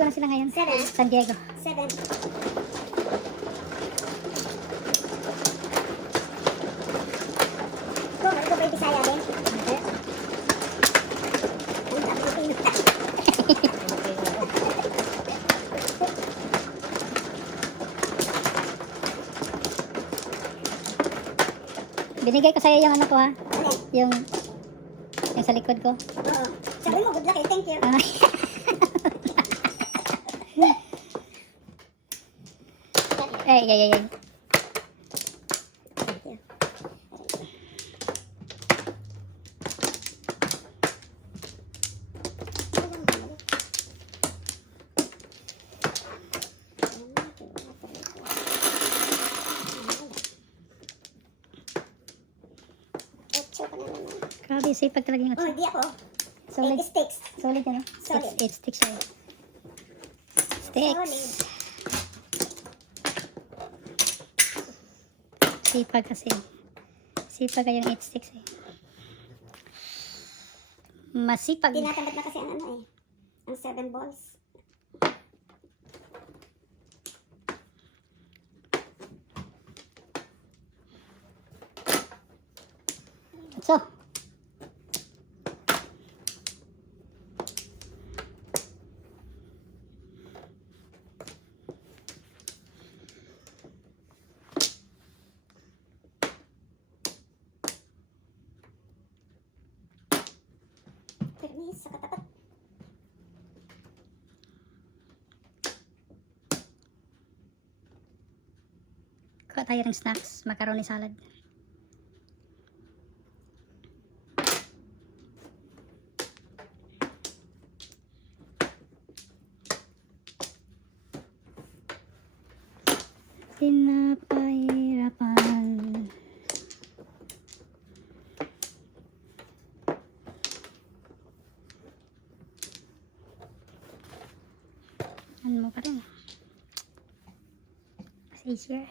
Diego na sila ngayon. San Diego. 7. Kung ano ba yung Bisaya din? Binigay ko sa'yo yung ano ko ha. Ano? Yung sa likod ko. Oo. Sabi mo, good luck eh. Thank you. Ay, ay, ay, ay. Thank you. Grabe, sipag talaga yung Oh, hindi ako. solid. 8 sticks. Solid ano? Solid. 8 sticks siya. Sticks. Sipag kasi. Sipag kayong 8 sticks eh. Masipag. Tinatamad na kasi ang ano eh. Ang 7 balls. So. Permis sa katapat. Kuha tayo ng snacks. Macaroni salad. Pinapahirapan. Ano mo pa rin. Mas easier.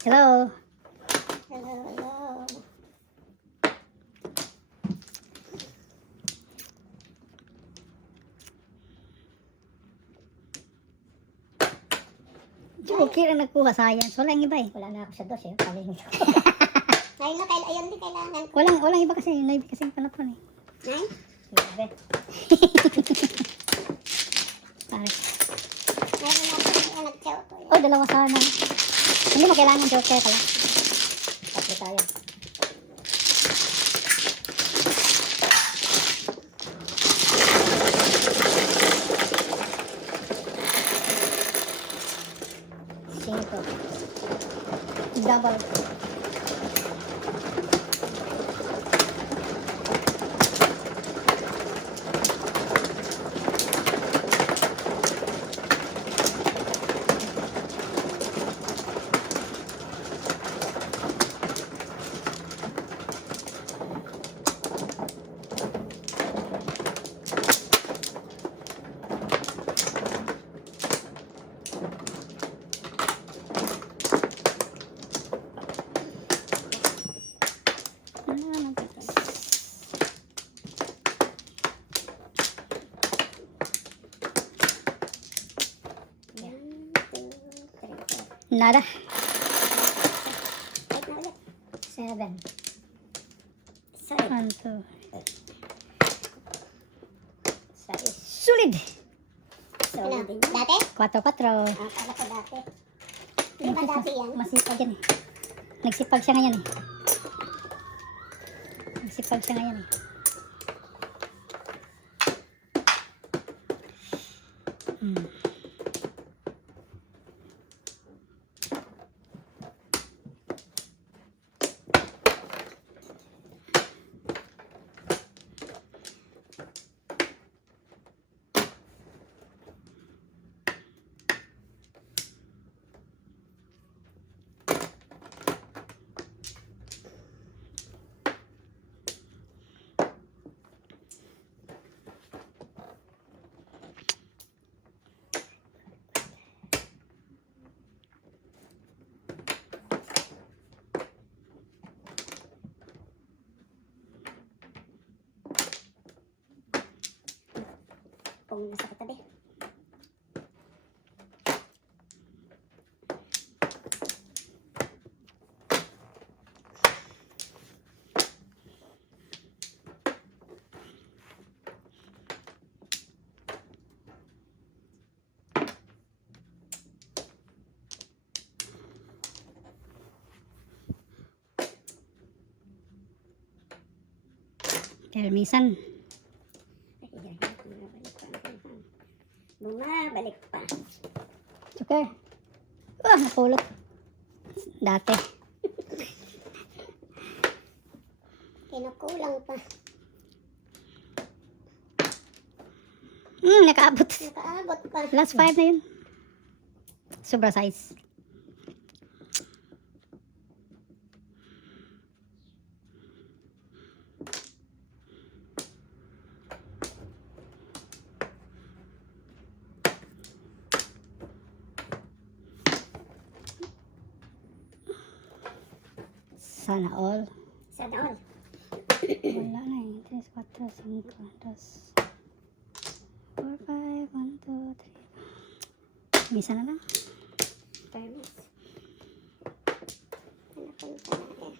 Hello. Hello, hello. Okay lang nagkuha science. Wala yung iba eh. Wala na ako sa dos eh. Ayun na, ayun din kailangan. Walang iba kasi. Yung kasi yung panapon eh. Ay? Grabe. Pare. Meron na ako nag-chow ko. Oh, dalawa sana. Hindi mo kailangan joker pala. Tatlo tayo. Cinco. Double. Nada. 7. Sorry. 1, 2. Solid. Ano? Dati? 4-4. Kala ko dati. Di ba dati yan? Masipag yan eh. Nagsipag siya ngayon eh. Nagsipag siya ngayon eh. kung nasa katabi. Termisan. Bumabalik pa. Joker. Wah, napulot. Dati. Kinukulang pa. Nakaabot. Nakaabot pa. Last 5 na yun. Sobra size. Sana all. Sana all. Wala na eh. 3, 4, 5, 6, 4, 5, 1, 2, 3. Misa na lang. Permis. Napunta na eh.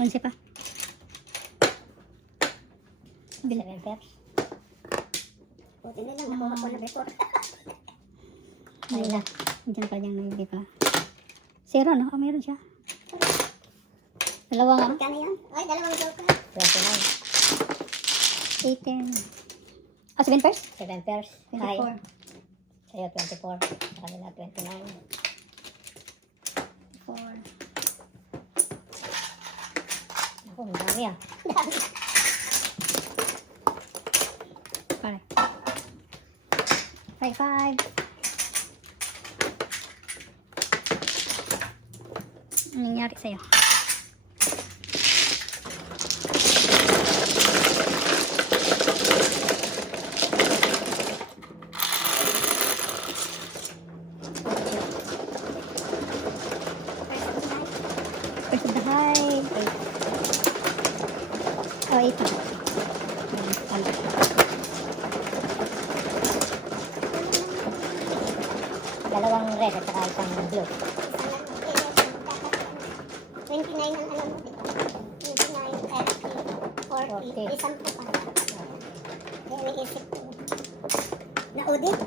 Onse pa. Bila reverse. Buti na lang nakuha ko na before. Ay na. Diyan pa diyang nabibig pa. 0 no? Oh, meron siya. Dalawa nga. Magkano yun? Ay, dalawang joker. 29. 18. Ah, 7 pairs? 7 pairs. 24. Sa'yo 24. Sa kanila 29. 4. Ako, ang dami ah. Pare. 5. Anong nangyari sa'yo? First of the high. 8. Oh, 8 pa. Dalawang red at saka isang blue. 29 ang alam mo, di ba? 29, 30, 40, isang pa pa. Kaya naisip ko. Naudit?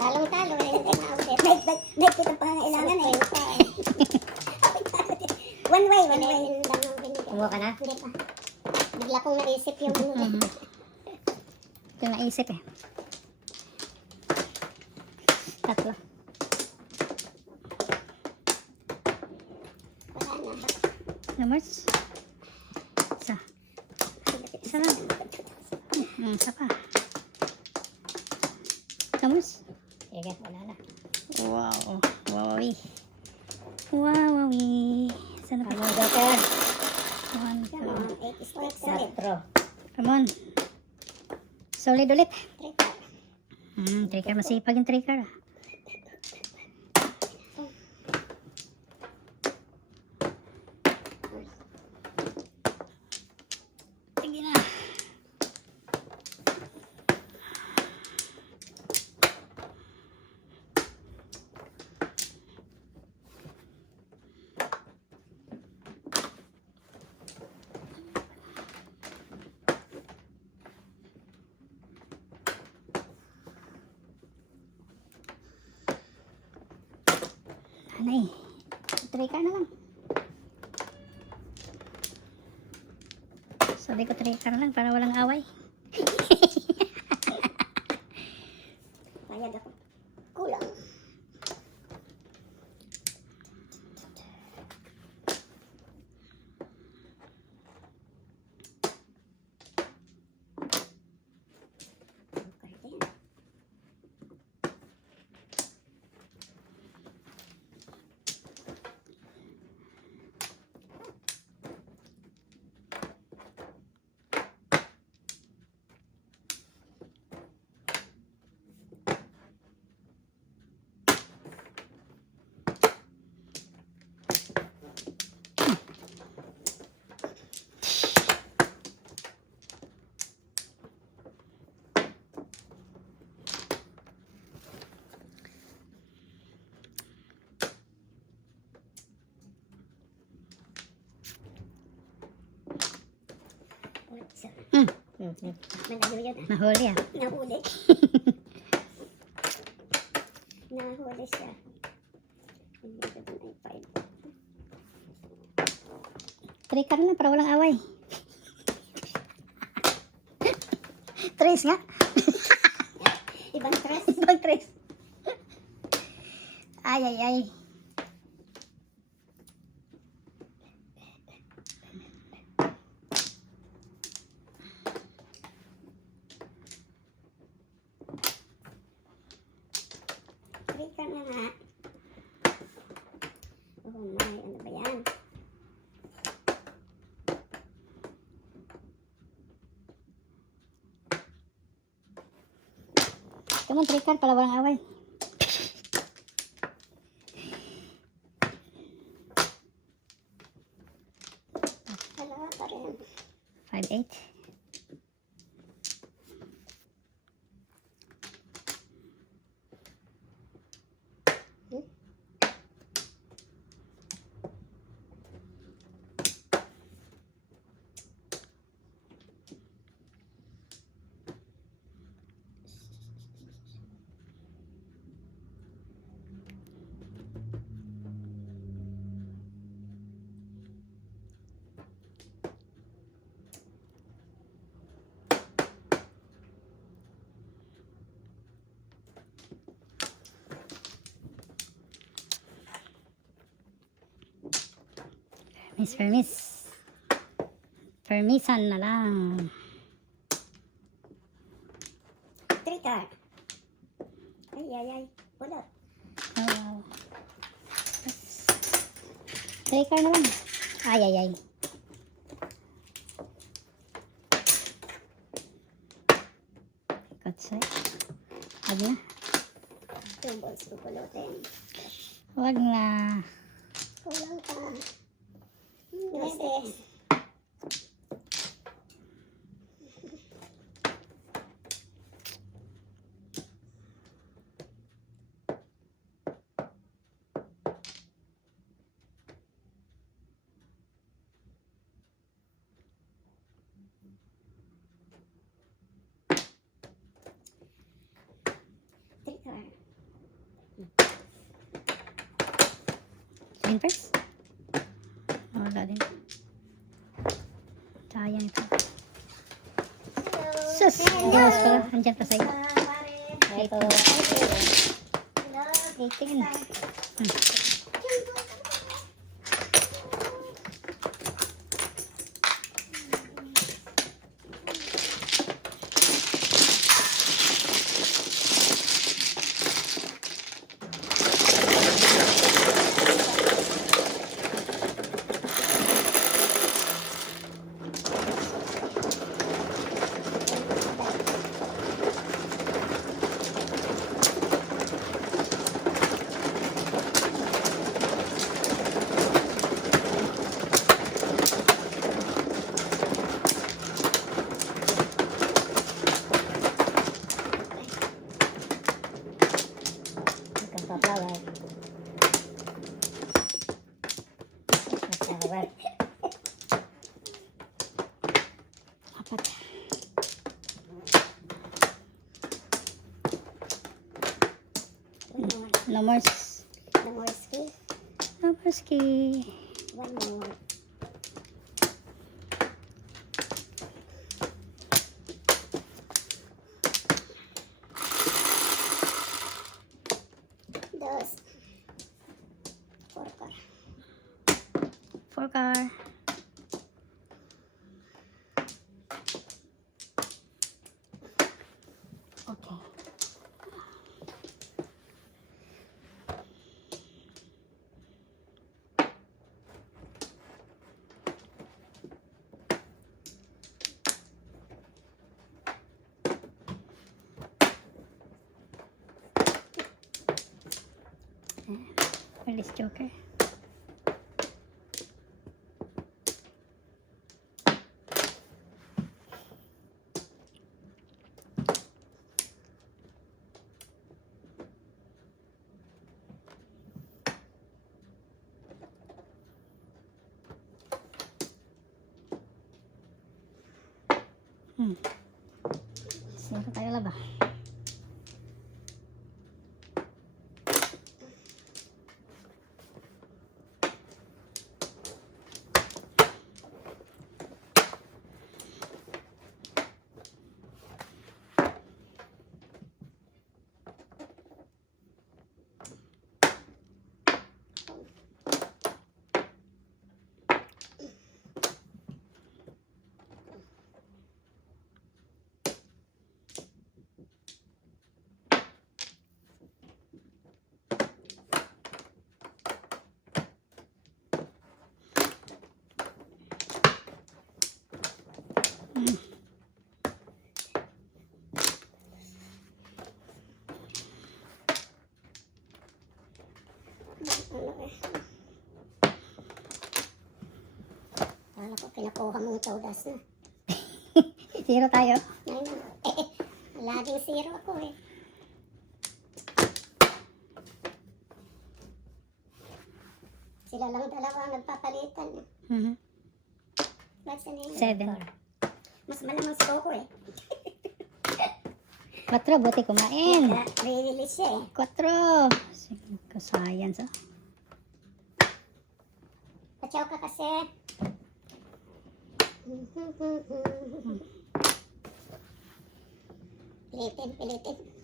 Talong-talo, hindi naudit. May kitang pangailangan eh. One way lang ang binigay. Kumuha ka na? Hindi pa. Bigla kong naisip yung ano. Ito naisip eh. 3. Wala na. Numbers. Isa. Isa lang. Isa pa. Numbers. Sige, wala na. Wow. Wowie. Wowie. Sana pa? Come on, joker. 1, 2. 8 is quite solid. 4. Come on. Solid ulit. Trick. Trigger. Masipag yung trigger ah. Sige na. Anay. Trigger na lang. Sabi ko trigger na lang para walang away. Payag ako. Kulang. Malayo yun ah. Nahuli ah. Nahuli. Nahuli siya. Hindi ko dun ay 5. Try ka na lang para walang away. Trace nga. Ibang stress. Ibang trace. Ay, ay, ay. Trika na nga. Oh my, ano ba yan? Come on, try ka para walang away. Wala pa rin. 5-8. Permis. Permisan na lang. Trika. Ay, ay, ay. Wala. Oh, wow. Try ka na lang. Ay, ay, ay. Katsay. Wag na. Yung balls pupulutin. Wag na. Kulang pa. Kasi, trika. Green first. Wala din. Sayang ito. Sus! Diyos pala. Andyan pa sa'yo. Ito. 18. Flower. Flower. Apat. No more. No more ski. No more ski. One more. Dos. Four car. 4 car. Okay. Release joker. Zero tayo laba. Kala ko pinakuha mong taudas na. Zero tayo. Ayun. Laging zero ako eh. Sila lang dalawa ang nagpapalitan. What's the name? 7. Mas malamang si Coco eh. 4, buti kumain. Release siya eh. 4. 5, science. Oh. Pachaw ka kasi. Pilitin.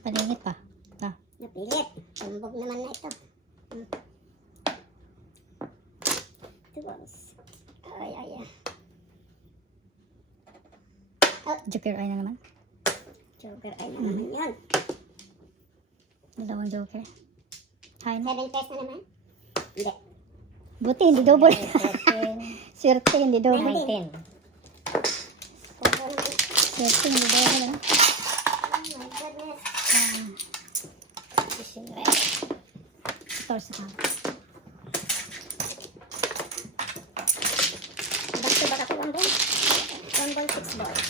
Palingit pa. Ah. Napilit. Tumbog naman na ito. Tuwas. Ay. Joker eye na naman. Joker ay na naman yun. Dalawang joker. High na. 7 pairs na naman. Hindi. Buti hindi double. 13, Swerte hindi double. 19. Coco naman. Swerte hindi double. Oh my goodness. 14 pa. Back ako 1 ball. 1 ball, 6 balls.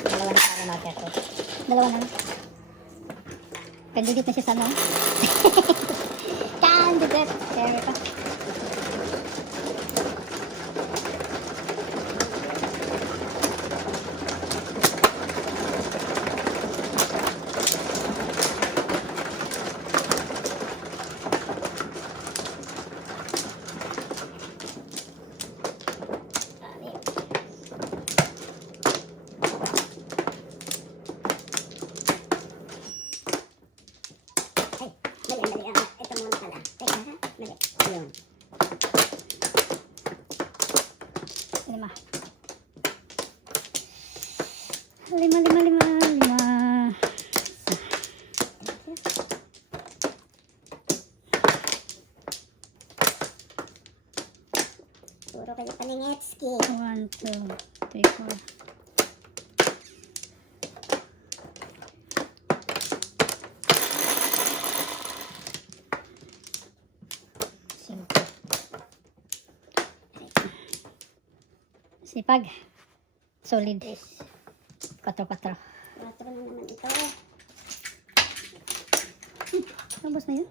Dalawa na para marker ko. Dalawa na. Candidate na siya sa ano? Candidate. Kaya ka. Mali. Ito muna pala. Teka ha. Mali. Yun. 5. 5. Puro kayo palingitski. 1, 2, 3, 4. Sipag. Solid. 4. 4 na naman ito. Tapos na yun.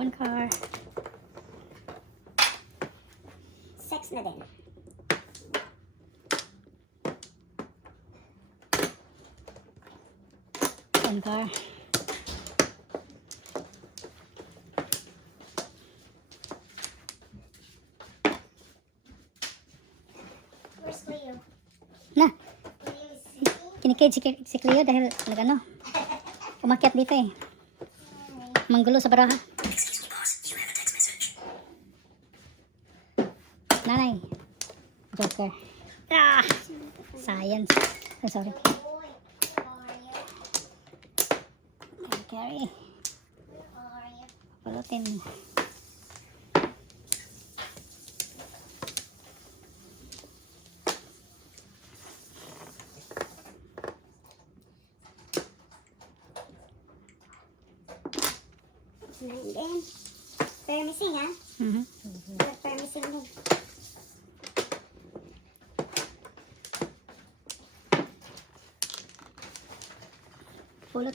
One car. 6 na din. One car. Where's Cleo? Na. Cleo is sleeping. Kinikid si Cleo dahil nag-ano. Umakyat dito eh. Manggulo sa baraha. Nanay. Joker. Ah! Science. Oh, sorry. Boy, where are you? Carry. Where are you? Pulutin. And then, permissing ha? Permissing mo. Pulot.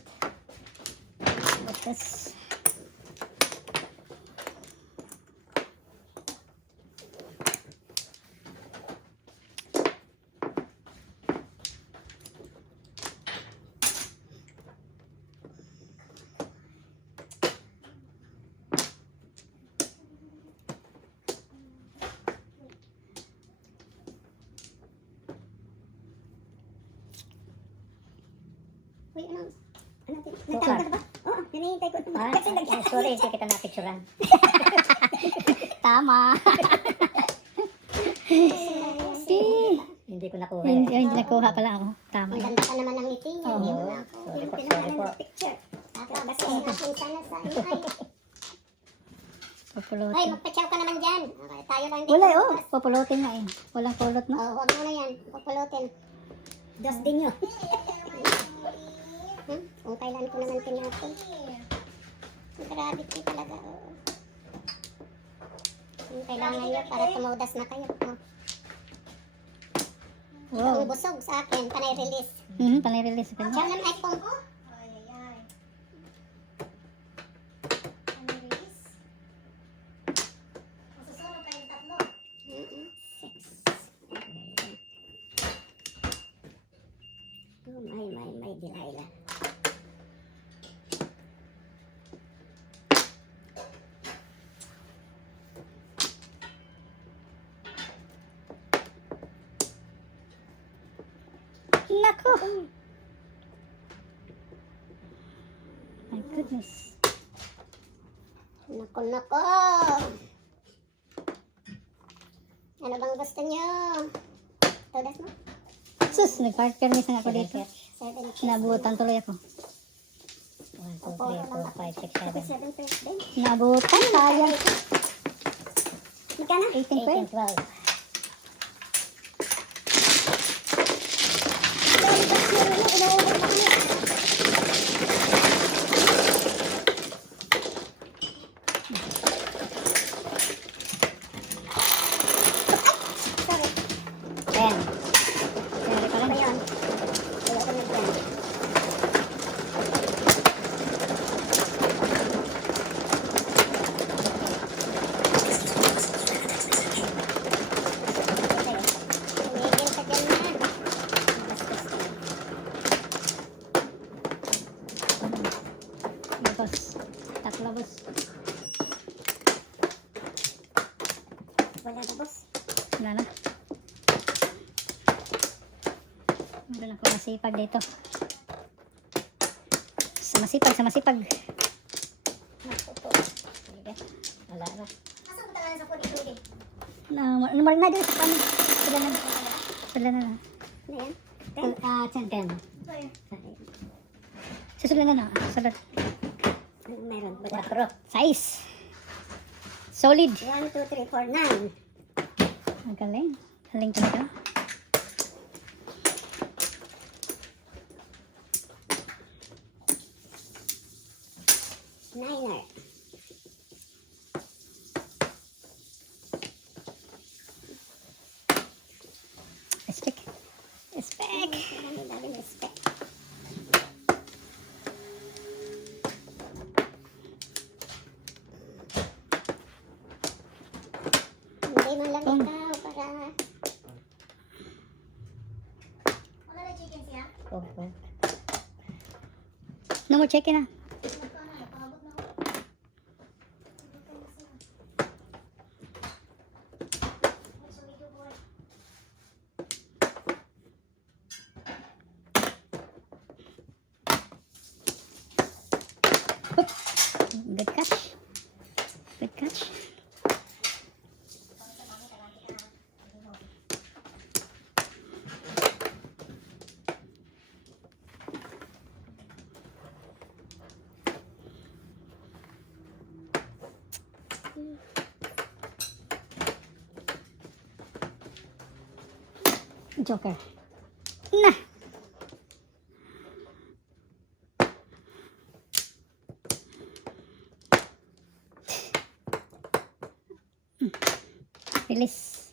hinihintay ko naman. Ah, Kasi nag- sorry, hindi kita napicturean. Tama. Hindi ko nakuha. Hindi nakuha pala ako. Tama. Ang ganda pa naman ng ngiti niya. Hindi mo na ako. Sorry Yung po, pinaka sorry po. ng picture. Kasi hapon sana sa ay. Ay, Pupulutin. magpachaw ka naman dyan. Okay, tayo lang Wala oh. Pupulutin nga eh. Walang kulot no? Oh, wag mo na yan. Pupulutin. Dos din yun. Kung kailan ko naman pinatay. Grabe ko talaga. Oh. Yung kailangan nyo para tumudas na kayo. Oh. Wow. Ang busog sa akin, panay release. Panay-release ka na. Diyan naman ay kung... May Delilah. Nako. My goodness. Nako, nako. Ano bang gusto nyo? Todas mo? Sus, nag-permis na ako dito. 7 Nabutan tuloy ako. 1, 2, 3, 4, 5, 6, 7. 7 pairs din. Nabutan tayo. Magkano? 18 18, pa. 12. Sorry. 10. Sorry pala. Ano yun? Wala ko nagyan. Tumigil ka dyan na. Boss. Tatlo boss. Wala na, boss. Wala na. Meron ako masipag dito. Sa masipag. Wala na. Asan mo talaga sa puti tubig? Normal na dito sa panin. Sila na. Ano yan? 10. Susunod na. Susunod. Anong meron? 4. Size. Solid. 1, 2, 3, 4, 9. Ang galing. Galing talaga. Niner. Respect. Respect. Dami respect. Hindi man lang ikaw para... Wala na chicken siya? No more chicken na. Good catch. Good catch. Joker. Nah. Release.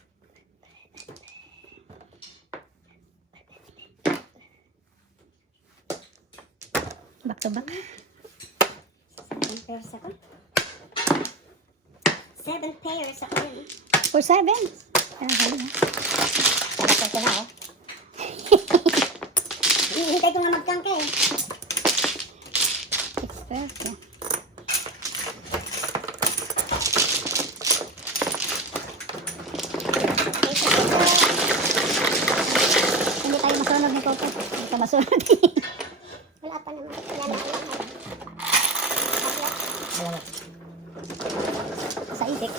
Back to back. 7 pairs ako. 7 pairs ako yun. For 7. Ah, galing, ah. Tapos ko na, oh. Hinihintay ko nga magkangke eh. 6 pairs. Yeah. Hindi tayo masunod ni Coco. Hindi ka masunod. Wala pa naman. Wala na lang. 6.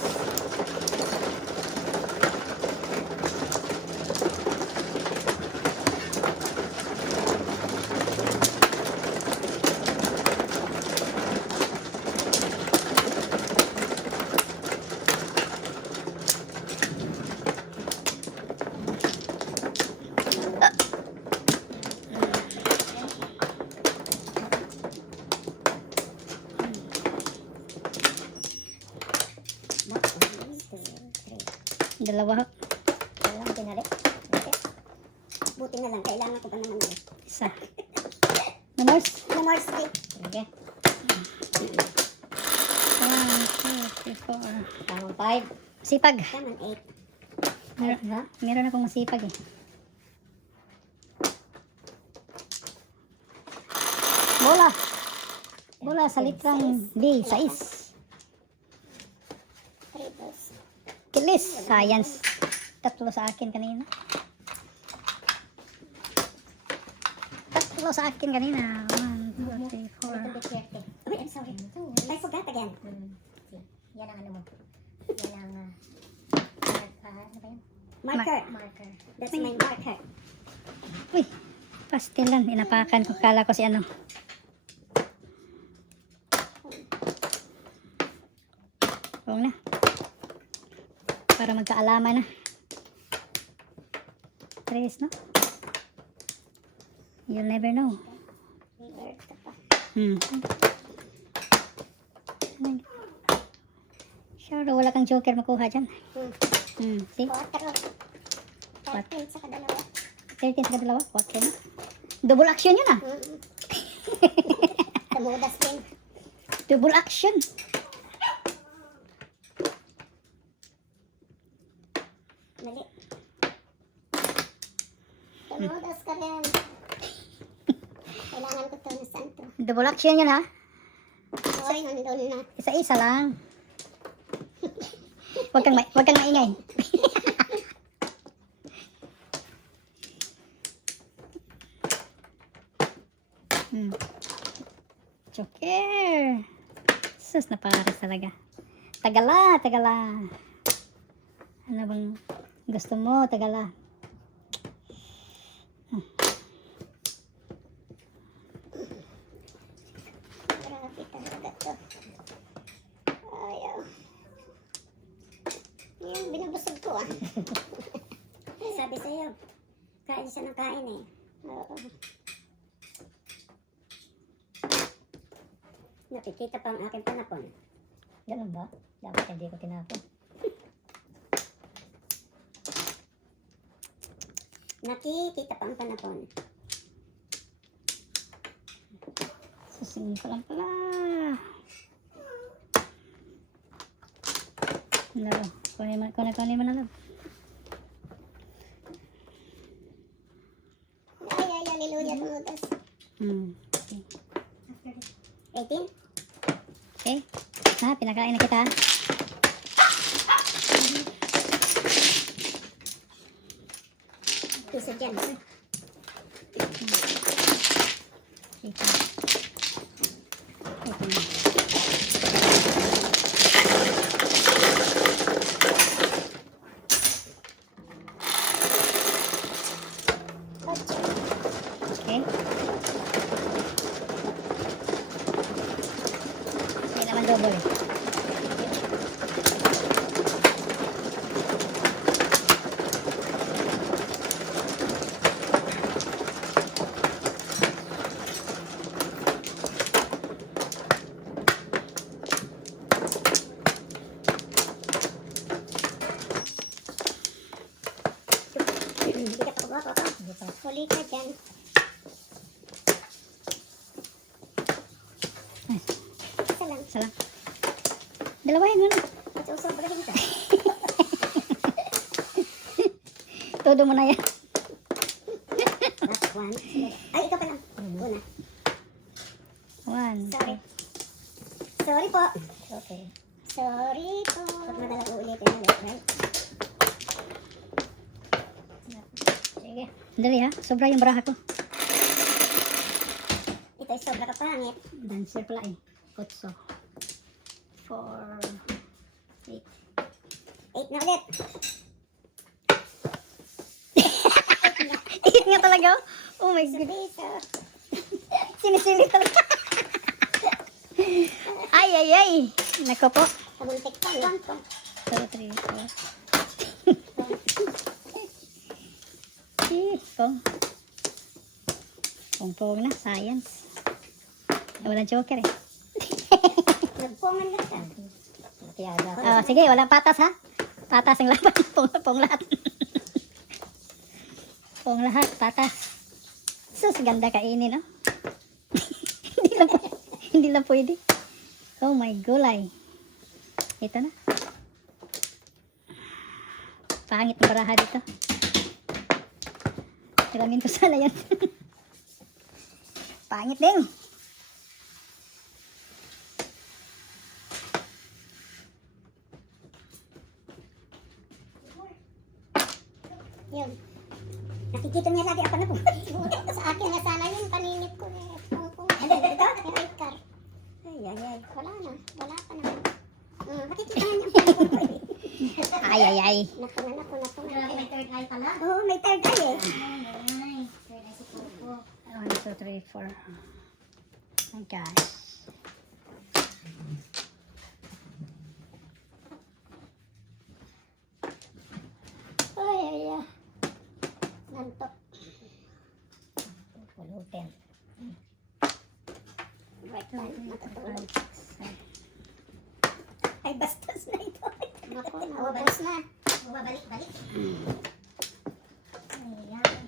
Dalawa. Walang pinali. Okay. Buti na lang, kailangan ko pa naman ulit. Isa. Numbers? No more stick. Okay. 1, 2, 3, 4. Tamang 5. Sipag. Kaman 8. Ha? Meron akong masipag eh. Bola. Bola sa litrang B, 6. Triples. Kilis. Science. 3 sa akin kanina. 3 sa akin kanina. 1, 2, 3, 4. Little bit careful. Oh, I'm sorry. I forgot again. See, yan ang ano mo. Yan ang ano ba yun? Marker. Marker. That's my marker. Uy. Pastilan. Inapakan ko. Kala ko si ano. Oo na. Para magkaalaman na. 3, no? You'll never know. Ito pa. Sure, wala kang joker makuha dyan. See? 4. 13 sa kadalawa. 13 sa dalawa. 4 na. Double action yun ah. Tamuda spin. Double action. Mali. Tamudas ka rin. Kailangan ko to na saan to. Double action yun ha. Hoy, nandun na. Isa-isa lang. Huwag kang maingay. Joker. Sus, naparas talaga. Tagala. Ano bang gusto mo? Tagala. Grabe talaga to. Ayaw. Yan, binubusog ko ah. Sabi sa'yo, kain siya ng kain eh. Oo. Nakikita pa ang aking panapon. Ganun ba? Dapat hindi ko tinapon. Nakikita pa ang panapon. Susingin ko lang pala. Lalo. Kunin mo na lang. Ay, hallelujah, tumudas. Okay. 18? Okay. Ha, pinakain na kita. Piso dyan. Ito. Ito na. Okay. Hindi naman double. Hindi ka pa ba? Hindi pa. Huli ka dyan. Isa lang. Isa lang. Dalawahin mo na. Masusobrahin ka. Todo mo na yan. Last one. Ay, ikaw pa lang. Una. 1. Sorry. Sorry po. Okay. Sorry po. Ba't madalang uulitin ulit, right? Sige. Dali ha. Sobra yung baraha ko. Ito'y sobra ka pangit. Dancer pala eh. Kotso. 4. 8. 8 na ulit. 8 nga talaga. Oh my Sa God. dito. Sinisili talaga. Ay, ay, ay. Nako po. Kabuntik pa. No? 2, 3, 4. Pong na, science. Walang joker eh. Nagpungan na siya. Sige, walang patas ha. Patas ang laban. Pong lahat. Pong lahat, patas. Sus, ganda kainin, no? Hindi lang pwede. Oh my gulay. Ito na. Pangit ang baraha dito. Tiramin ko sana yan. Pangit din. Yun. Nakikita niya lagi ako na po. Sa akin nga sana yun, paninip ko eh. Ano ito? Yung red car. Ay, ay, ay. Wala na. Wala pa naman. Nakikita niya ang paninip ko eh. Ay, ay, ay. Naku na. Grabe, may third eye pala. Oo, may third eye eh. Ay, third eye si Coco. 1, 2, 3, 4. Oh my gosh. Ay, ay, ay. Nantok. Pulutin. Right time. Matutulog. 5, 6, 7. Ay, bastos na ito. Naku, naubos na. Balik. Ayan.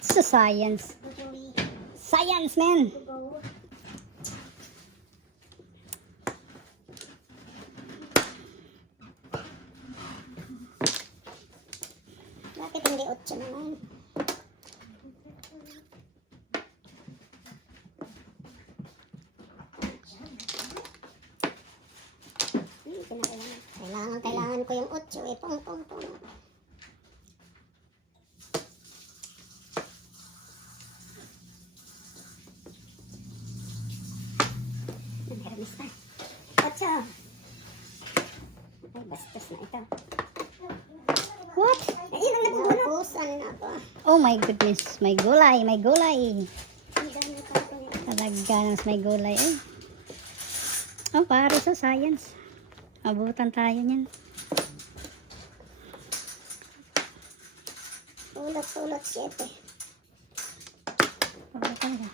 So science. Tutuloy. Science, man. Go. Bakit hindi 8 naman? Kailangan ko yung 8 eh. Pong. Hermes pa. 8. Ay, bastos na ito. What? Ayun ang nabubunot. Napusan na ako. Oh my goodness. May gulay, may gulay. Ang dami pa ito nito. Talaga nas may gulay eh. Oh, para sa science. Abutan tayo niyan. Ulot 7. Abutan ka.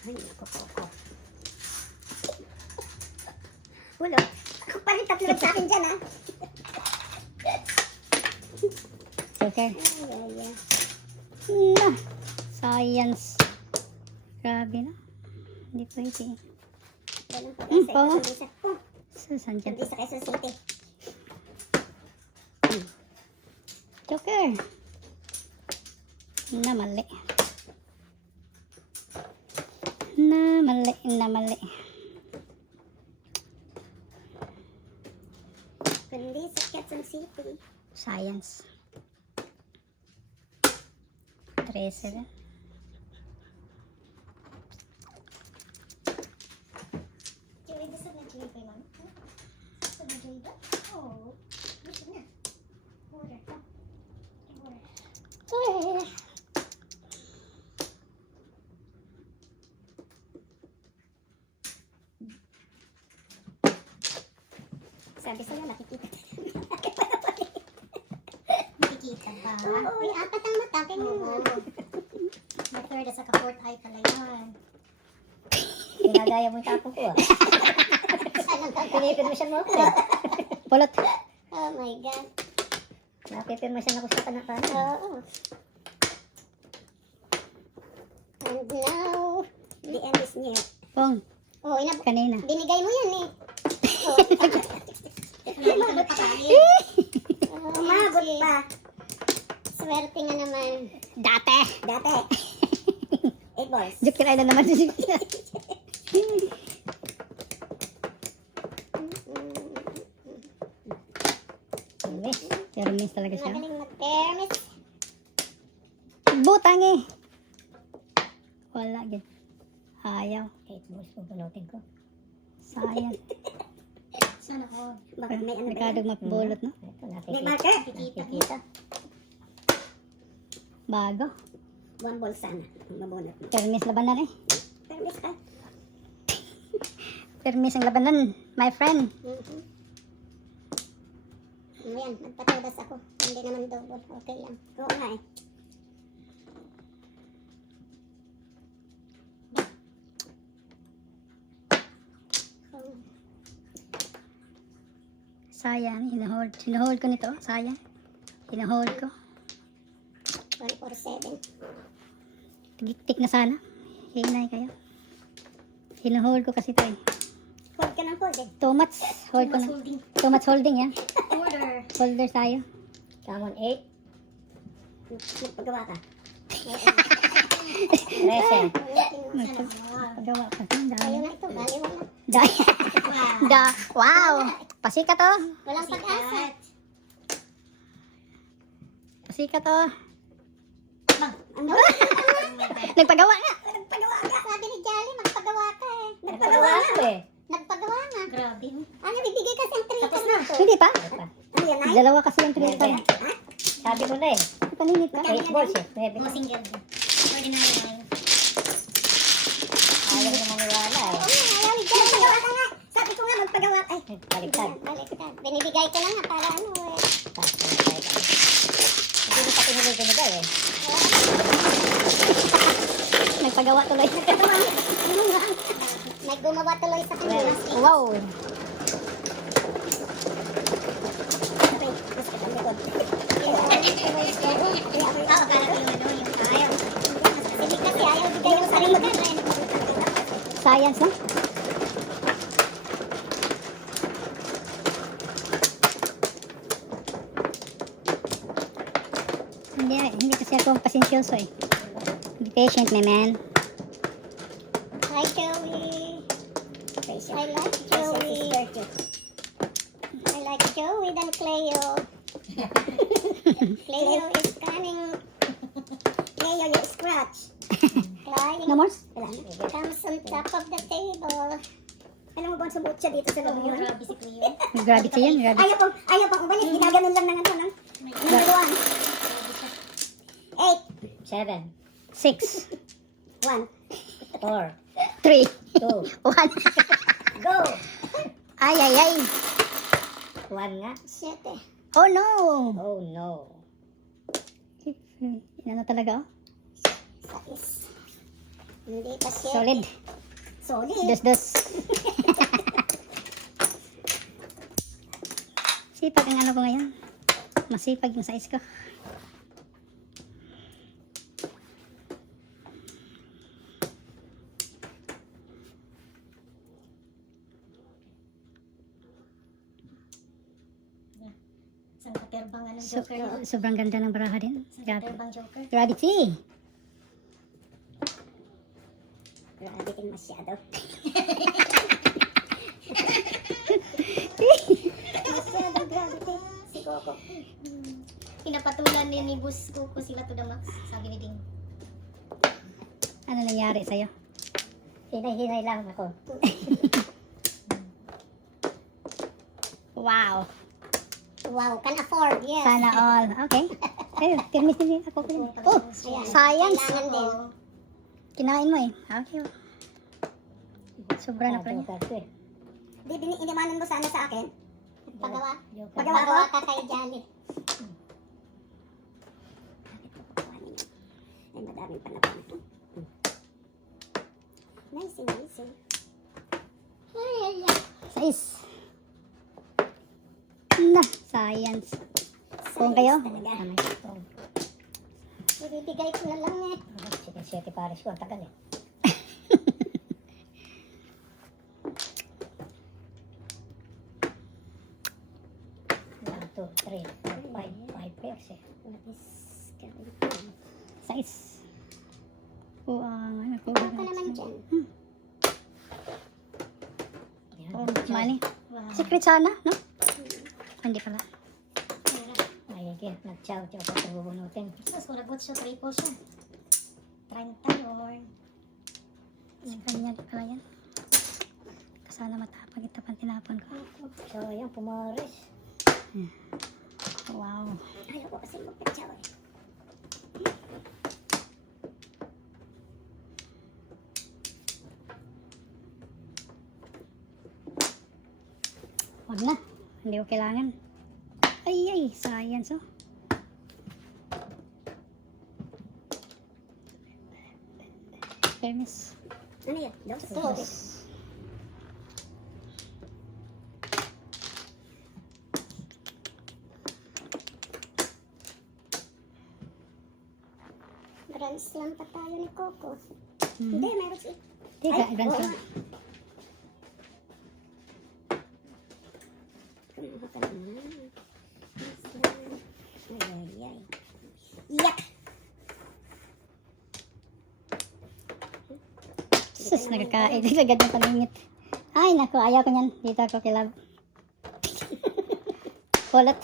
Ay, naku. Ulot. Ako pa rin 3 sa akin dyan, ha? Okay. Ay. Na. Science. Grabe na. Hindi pwede. Ganun pa Hmm, sa pa. Quezon City. Oh, So, saan dyan? hindi sa Quezon City. Joker. Na mali. Na mali. Kundi sa Quezon City. Science. 13. Joey, gusto na Joey kay mami? Gusto na Joey ba? Oo. Gusto na. Order ka. Order. Ay. Sabi sa'yo, nakikita. Nakikita ba? Oo, may 4 ang mata. Oo. May third at saka fourth eye pala yan. Ginagaya mo yung tapo ko ah. Pinipirmasyan mo ako eh. Pulot. Oh my God. Napipirmasyan ako sa kanakana. Oo. And now, the end is near. Pong, Oh, kanina. binigay mo yan eh. Oh, Umabot pa tayo. umabot pa. Swerte nga naman. Dati. 8 balls. Joker Island naman. Permis talaga siya. Magaling mag-permis. Butang eh. Wala gid. Ayaw. 8 balls po bunutin ko. Sayang. Sana all. Bakit may ano ba yan? Nagkadog mapulot, no? Ito, May nakikita. marker. Nakikita. Bago. 1 ball sana. Mabunot mo. Permis labanan eh. Permis ka. Permis ang labanan, my friend. Ayan, nagpatudas ako. Hindi naman double. Okay lang. Oo nga eh. Sayang, hinuhold. Hinuhold ko nito, sayang. Hinuhold ko. 147. Tigik na sana. Hinay kayo. Hinuhold ko kasi ito eh. Hold ka ng hold eh. Too much hold ko na. Holding. Too much holding yan. Order. Holder tayo. Come on, 8. Nagpagawa ka. 13. Pagawa pa. Ayaw Dahil. na ito. Baliw na. Dahil. Da. Wow. Pasika to. Walang pag-asa. Pasika to. Ano? Nagpagawa nga. Nagpagawa ka. Sabi ni Jolly, magpagawa ka eh. Nagpagawa nga. Nagpagawa nga. Grabe. Ano, bibigay kasi ang 3 Tapos na. Hindi pa. Ano yan, ay? Dalawa kasi yung pinili tayo. Sabi ko na eh. Paninit ka. 8 balls eh. Mga single. 49. Ayaw na maniwala eh. Oo nga, ayaw ni Jolly. Magpagawa ka nga. Sabi ko nga, magpagawa ka. Ay, baliktad. Baliktad. Binibigay ko lang nga para ano eh. Hindi mo pa pinibigay eh. Nagpagawa tuloy. May gumawa tuloy sa kanya. Wow. Akala ko yung ano, yung ayaw. Hindi kasi ayaw bigay yung sarili mo. Science no? Hindi kasi ako pasensyoso eh. Be patient, my man. Hi, Joey. I like Joey. I like Joey than Cleo. Cleo is coming. Cleo, you scratch. Clying. No more? Comes on top of the table. Alam mo ba ang sumuot siya dito sa loob yun? Grabe si Cleo. Gravity yan, gravity. Ayaw pang umalis. Ginaganon lang ng ano. Number 1. 8. 7. 6. 1. 4. 3. 2. 1. Go! Ay, ay, ay. 1 nga. 7. Oh no. Oh no. Ano talaga oh? 6. Hindi pa siya. Solid. Solid. Dos. Sipag ang ano ko ngayon. Masipag yung size ko. Isang katerbang ano, joker yun. Sobrang ganda ng baraha din. Isang Grabe. katerbang joker. Gravity. Grabe din masyado. Masyado gravity. Si Coco. Pinapatulan ni Bus Coco sila to the max. Sabi ni Ding. Ano nangyari sa'yo? Hinay-hinay lang ako. Wow. Wow, can afford, yes. Sana all. Okay. Ayun, tirmis din ako. Oh, Ayan. science. Kailangan din. Kinain mo eh. Okay. Sobra na pala niya. Inimanan mo sana sa akin. Pagawa. Pagawa ko? Pagawa ka kay Jolly. Ay, madaming panapon ito. Nice, nice. Ay, ay, ay. Size. Na, science. Kung kayo? Talaga. Ibibigay ko na lang eh. Siyete pares ko, ang tagal eh. One, two, three, four, five pairs eh. Size. Oh, ano ko. Ano ka naman dyan? Oh, mali. Wow. Secret sana, no? Hindi pala. Ay, Sige, nag-chow-chow pa ito bubunutin. Tapos kung nag-bot siya, triple siya. 30 or... Yung ganyan pala yan. Sana matapag ito pang tinapon ko. So, ayan, pumaris. Wow. Ayaw ko kasi magpa-chow eh. Huwag na. Hindi ko kailangan. Ay, science oh. Fairness. Ano yan? Dos? Dos. Grand Slam pa tayo ni Coco. Mhm. Hindi, meron si... Tiga, Ay, grand oo slam. nga. Kumuha ka naman. Grand Slam. Ay. Yak! Sus, nagkakain. Agad na paningit. Ay, naku, ayaw ko niyan. Dito ako kilab. Kulot.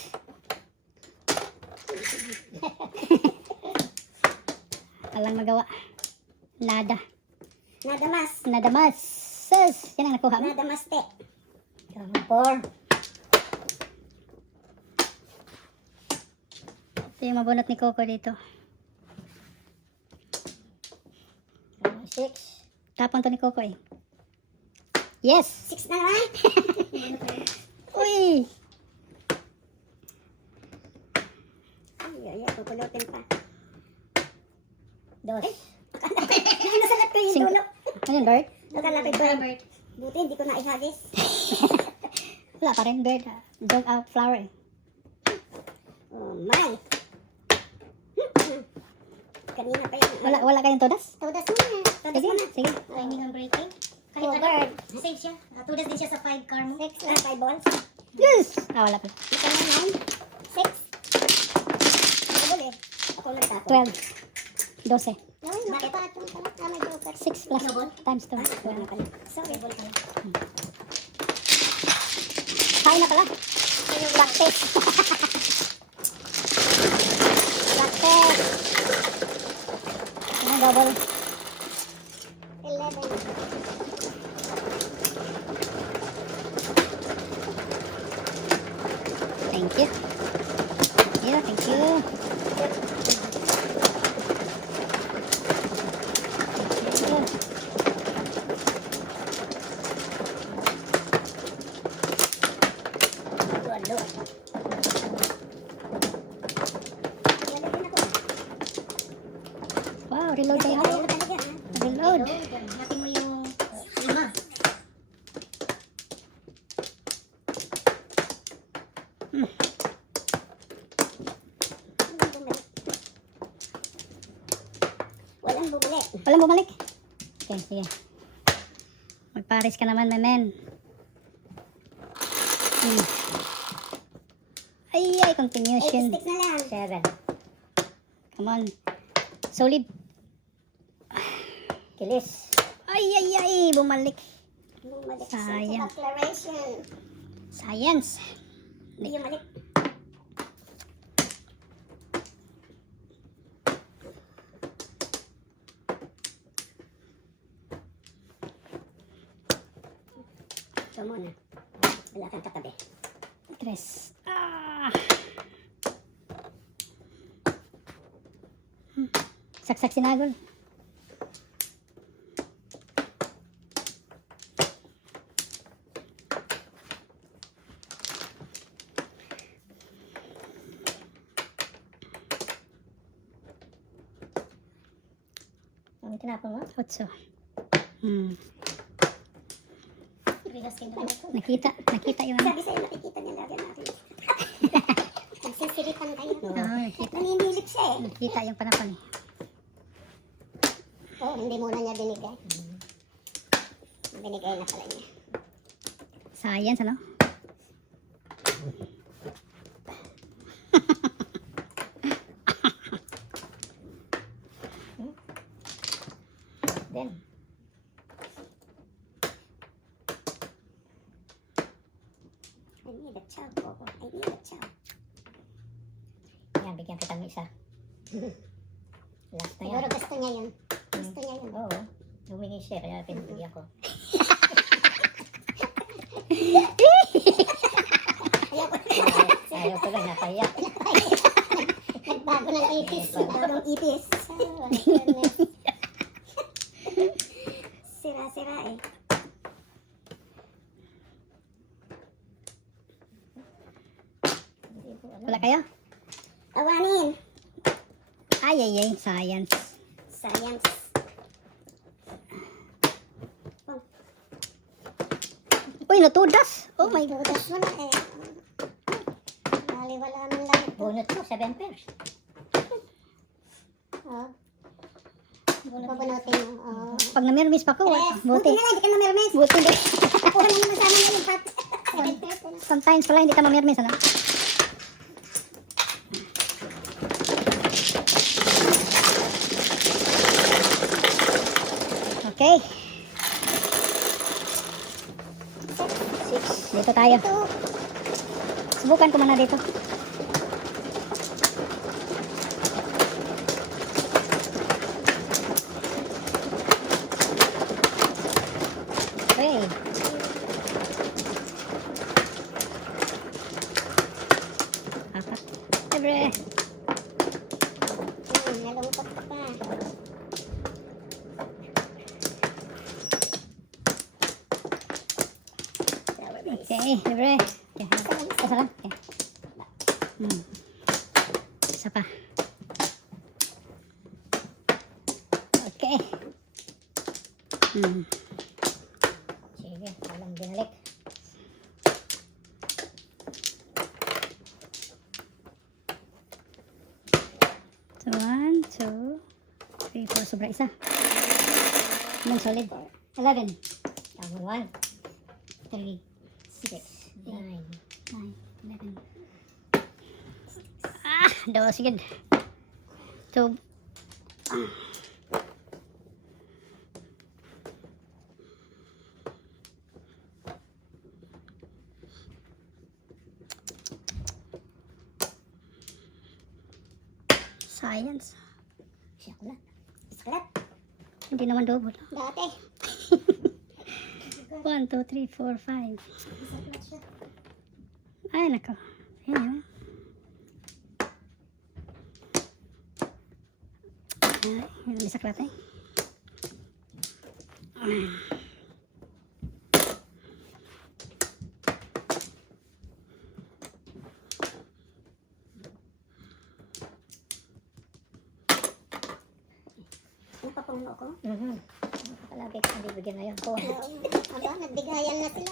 Alang magawa. Nada. Nada mas. Nada mas. Sus, yan ang nakuha mo. Nada mas te. Four. Ito yung mabunot ni Coco dito. 6. Tapon to ni Coco eh. Yes! 6 na naman. Uy! Ay, pupulutin pa. Dos. Nasalat ko yung Sing- dulo. Ano yun, bird? Nakalapit ko. Buti, hindi ko na ihagis. Wala pa rin, bird. Dog out flower eh. Oh my. Kanina pa yun. Wala kayong todas? Todas mo na. Todas Sige, mo na. sige. Timing ang breaking. Kahit Oh, ano, bird. safe siya. Tudas din siya sa 5 car mo. 6 na, 5 balls. Yes! Wala pa. Ito na 9. 6. Ako ulit. Ako ulit ako. 12. 12. Ay, nakapatong pala. May joker. 6 plus times 2. Wala pala. Sorry. Kain na pala. Practice. Practice. Ano double? 11. Thank you. Thank you. Walo. Wow, reload tayo. Walo talaga. Reload. Natin mo yung 5. Walang bumalik. Walang bumalik. Okay, sige. Magparis ka naman, men. Ay, continuation. 8 sticks na lang. 7. Come on. Solid. Kilis. Ay, bumalik. Bumalik Sayang. sa declaration. Science. Hindi malik. Ito muna. Wala kang katabi. 3. Saksak sinagol. Ang tinapon mo? 8. Rigas kayo na. Nakita yung ano. Sabi sa'yo, nakikita niya lagi natin. Nagsisiripan kayo. Nakita. Naninilip siya eh. Nakita yung panapon eh. Oh, hindi muna niya binigay. Binigay na pala niya. Science, ano? Then, I need a chow, Coco. I need a chow. bigyan kita ng isa. Last na yan. Siguro gusto niya yun. Gusto niya yun. Oo. Humingi siya, kaya pinabigyan ko. Ayaw ko lang, napahiya. Nagbago ng ipis. Bagong ipis. Sira-sira eh. Wala kayo? Awanin. Ay, science. Science. Uy, natudas. Oh my God. Butas mo na eh. Baliwala man lang. Bunot mo, 7 pairs. Oo. Bubunutin mo. Oo. Pag namirmis pa ko, Yes. buti. Buti na lang, hindi ka namirmis. Buti din. Kuha na naman sana yung 7 pairs. Sometimes pala hindi ka mamirmis, ano? Okay. 6. Dito tayo. Ito. Subukan ko muna dito. Okay. Apat. Libre. Nalungkot ka pa. Okay, libre. Okay. Isa lang. Okay. Isa pa. Okay. Sige, walang binalik. So, 1, 2, 3, 4. Sobra isa. Ilang solid? 11. Tama 1, 3, 6, 9. 9, 11. Ah, daw sige. So, science. Saklat. Saklat. Hindi naman double. Dati. 1, 2, 3, 4, 5. Saklat siya. Ay, nako. Ayan. Ay, may saklat eh. Napapuno ko. Palagi ka hindi bigyan ngayon ko. Aba, nagbigayan na sila.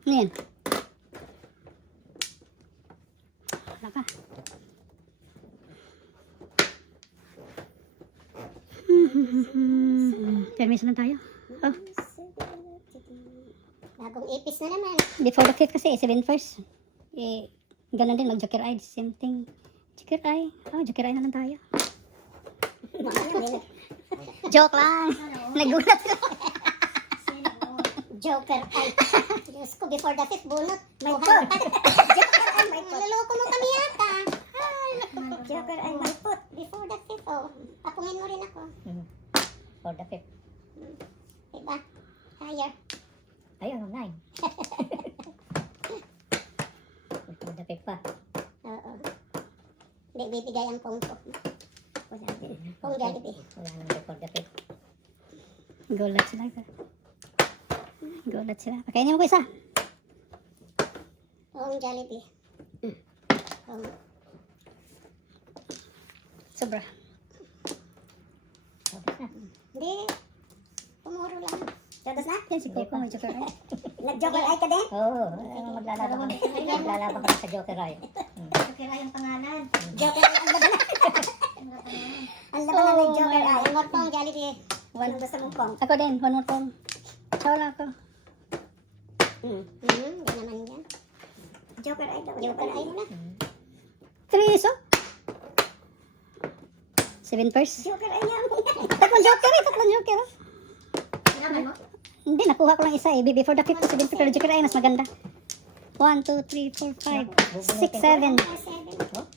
Ano yan? Wala pa. Permis lang tayo. Oh, Bagong ipis na naman. before the 5th kasi, 7 first. Eh, ganun din, mag-joker eye. Same thing. Joker eye. Oh, joker eye na lang tayo. Joke lang. Nagulat ko. Joker ay. Diyos ko, before the 5th bunot. May foot. Joker ay may foot. Naloko mo kami yata. Joker ay may foot. Before the 5th, oh. Papungin mo rin ako. For the 5th. Diba? Higher. Ayun, 9. For the 5th pa. Oo. Hindi, bibigay ang kongko. Kung Jollibee. Wala nang before the 5th. Gulat sila. Gulat sila. Pakainin mo ko isa. Kung Jollibee. Kung Sobra. hindi. Pumuro lang. Jodas na? Yan si Coco, may joker eye. Nag-joker eye ka din? Oo, maglalaban ka sa Joker Eye. Joker eye ang pangalan. Joker eye ang labanan. Ang labanan ng Joker eye. Ang mortong Jollibee. One gusto mong pong. Ako din, one more time. Sawa lang ako. Hindi naman yan. Joker eye daw. Joker eye mo na. 3 iso? 7 first. Joker ay niya mo. Tatlong joker eh, tatlong joker. Oh. Naman mo? Hindi, nakuha ko lang isa eh. Before the 5th to 7th, pero joker ay mas maganda. 1, 2, 3, 4, 5, 6, 7. 7.